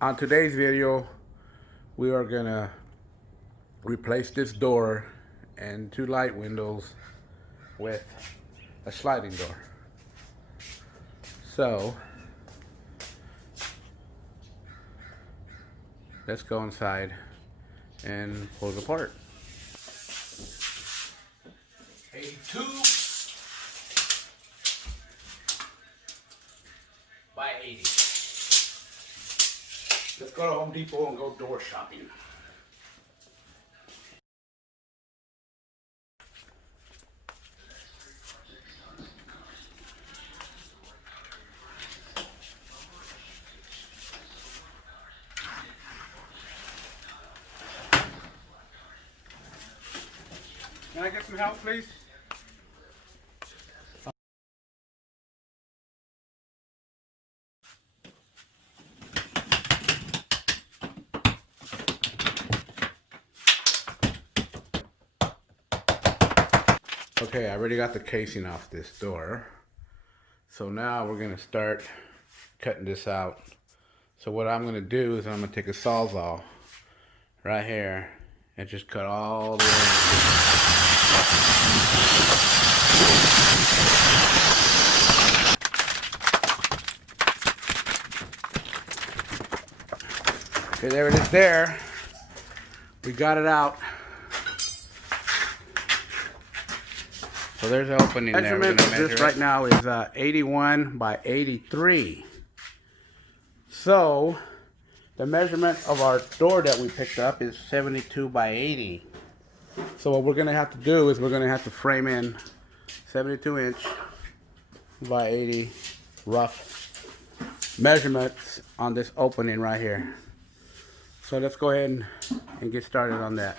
On today's video, we are gonna replace this door and two light windows with a sliding door. So let's go inside and pull it apart. 82 by 80. Let's go to Home Depot and go door shopping. Can I get some help, please? Okay, I already got the casing off this door. So now we're gonna start cutting this out. So what I'm gonna do is I'm gonna take a sawzall right here and just cut all the way. Okay, there it is there. We got it out. So there's an opening there. Measurement of this right now is 81 by 83. So the measurement of our door that we picked up is 72 by 80. So what we're gonna have to do is we're gonna have to frame in 72 inch by 80 rough measurements on this opening right here. So let's go ahead and get started on that.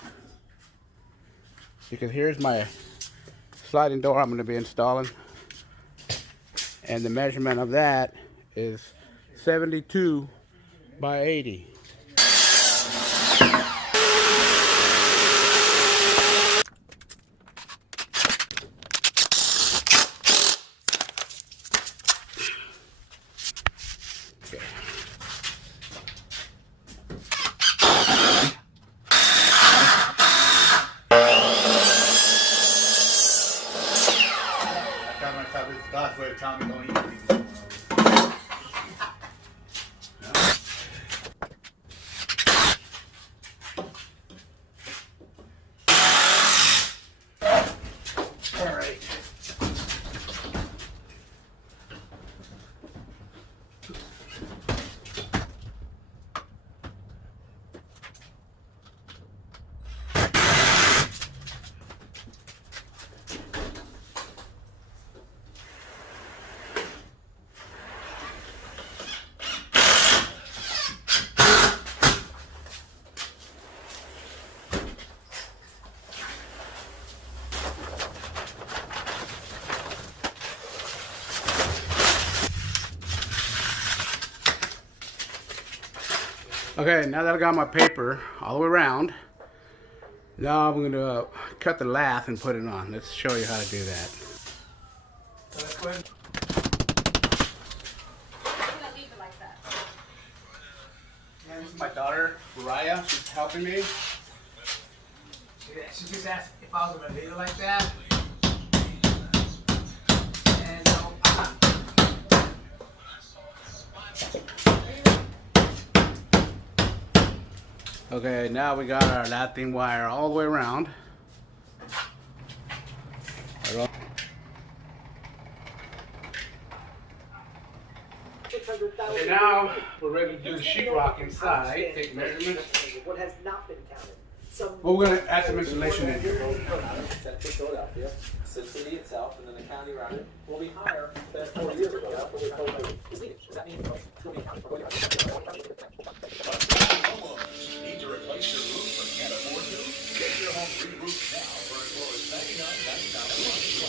Because here's my sliding door I'm going to be installing, and the measurement of that is 72 by 80. Okay. God's way of telling me don't eat these. All right. Okay, now that I got my paper all the way around, now I'm going to cut the lath and put it on. Let's show you how to do that. So let's go ahead. And this is my daughter, Mariah. She's helping me. She just asked if I was going to leave it like that. And no, I'm not. Okay, now we got our lathing wire all the way around. Okay, now we're ready to do the sheetrock inside. Take measurements. What has not been counted. Well, we're going to add some insulation in here. Cincinnati itself, and then the county around it will be higher than 4 years ago. That's what we're told. Does that mean it's will be counted? Homeowners need to replace your roof but can't afford to? Get your home re-roofed now for as low as $99.99 a month.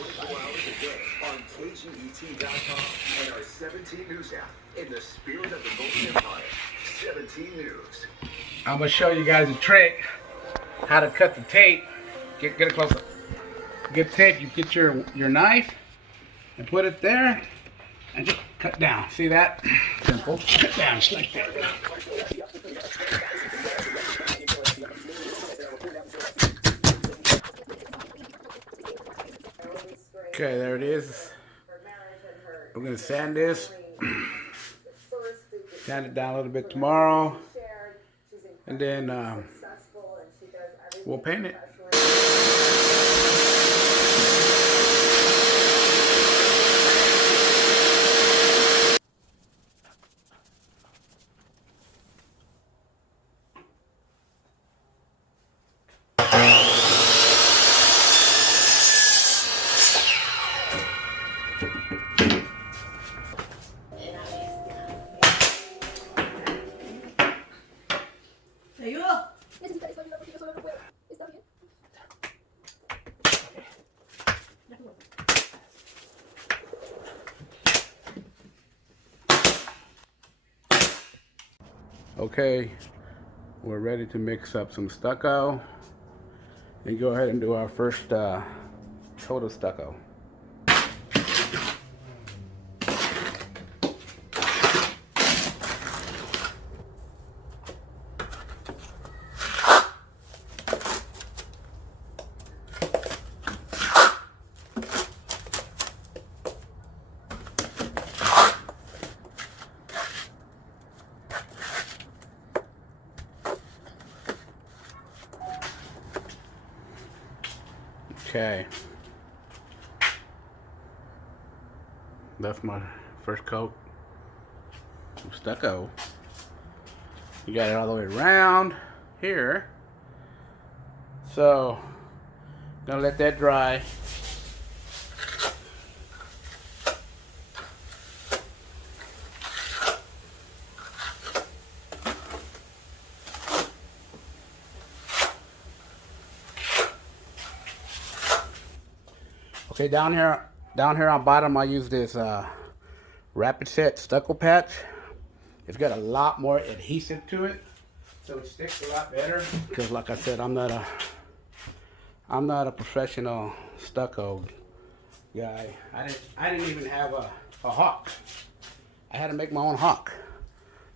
24 hours a day on KGET.com and our 17 News app. In the spirit of the Golden Empire, 17 News. I'm going to show you guys a trick how to cut the tape. Get a close up. Get tape. You get your knife and put it there and just cut down. See that? Simple. Cut down just like that. Okay, there it is. We're going to sand this. Sand it down a little bit tomorrow. And then we'll paint it. Okay, we're ready to mix up some stucco and go ahead and do our first coat of stucco. Okay, that's my first coat of stucco. You got it all the way around here. So, gonna let that dry. Okay, down here on bottom, I use this Rapid Set stucco patch. It's got a lot more adhesive to it, so it sticks a lot better. Because, like I said, I'm not a professional stucco guy. I didn't even have a hawk. I had to make my own hawk.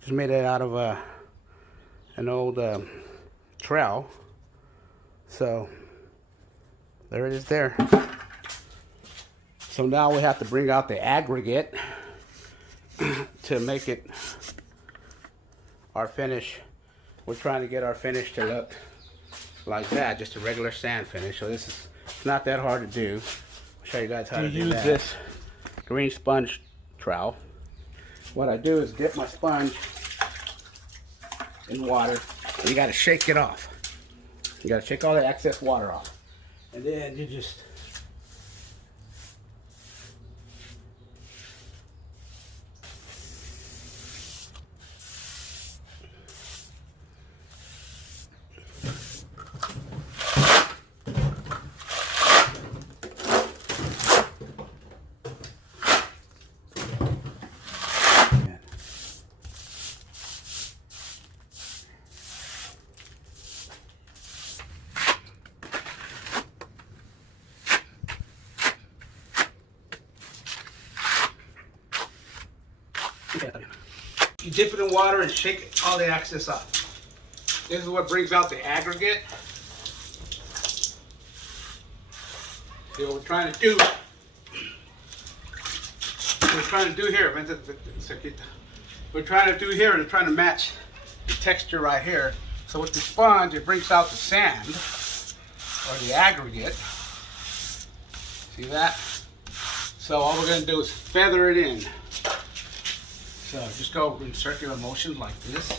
Just made it out of an old trowel. So there it is there. So now we have to bring out the aggregate to make it our finish. We're trying to get our finish to look like that, just a regular sand finish. So this is not that hard to do. I'll show you guys how to do that. This green sponge trowel. What I do is dip my sponge in water. And you got to shake it off. You got to shake all the excess water off, and then you just you dip it in water and shake all the excess off. This is what brings out the aggregate. See what we're trying to do. We're trying to do here. We're trying to do here and trying to match the texture right here. So with the sponge, it brings out the sand or the aggregate. See that? So all we're going to do is feather it in. So just go in circular motion like this.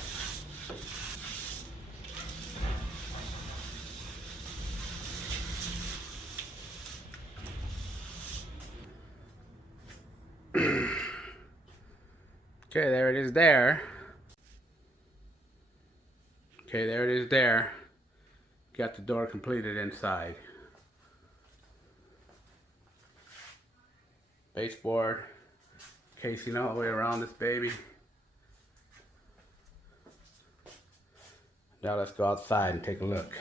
Okay, there it is there. Okay, there it is there. Got the door completed inside. Baseboard. Casing all the way around this baby. Now let's go outside and take a look.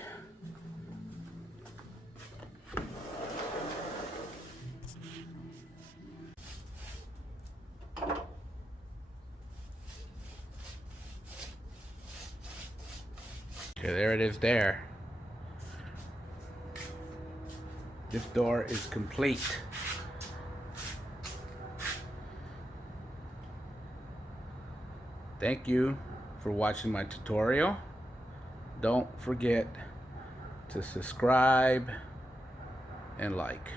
Okay, there it is there. This door is complete. Thank you for watching my tutorial. Don't forget to subscribe and like.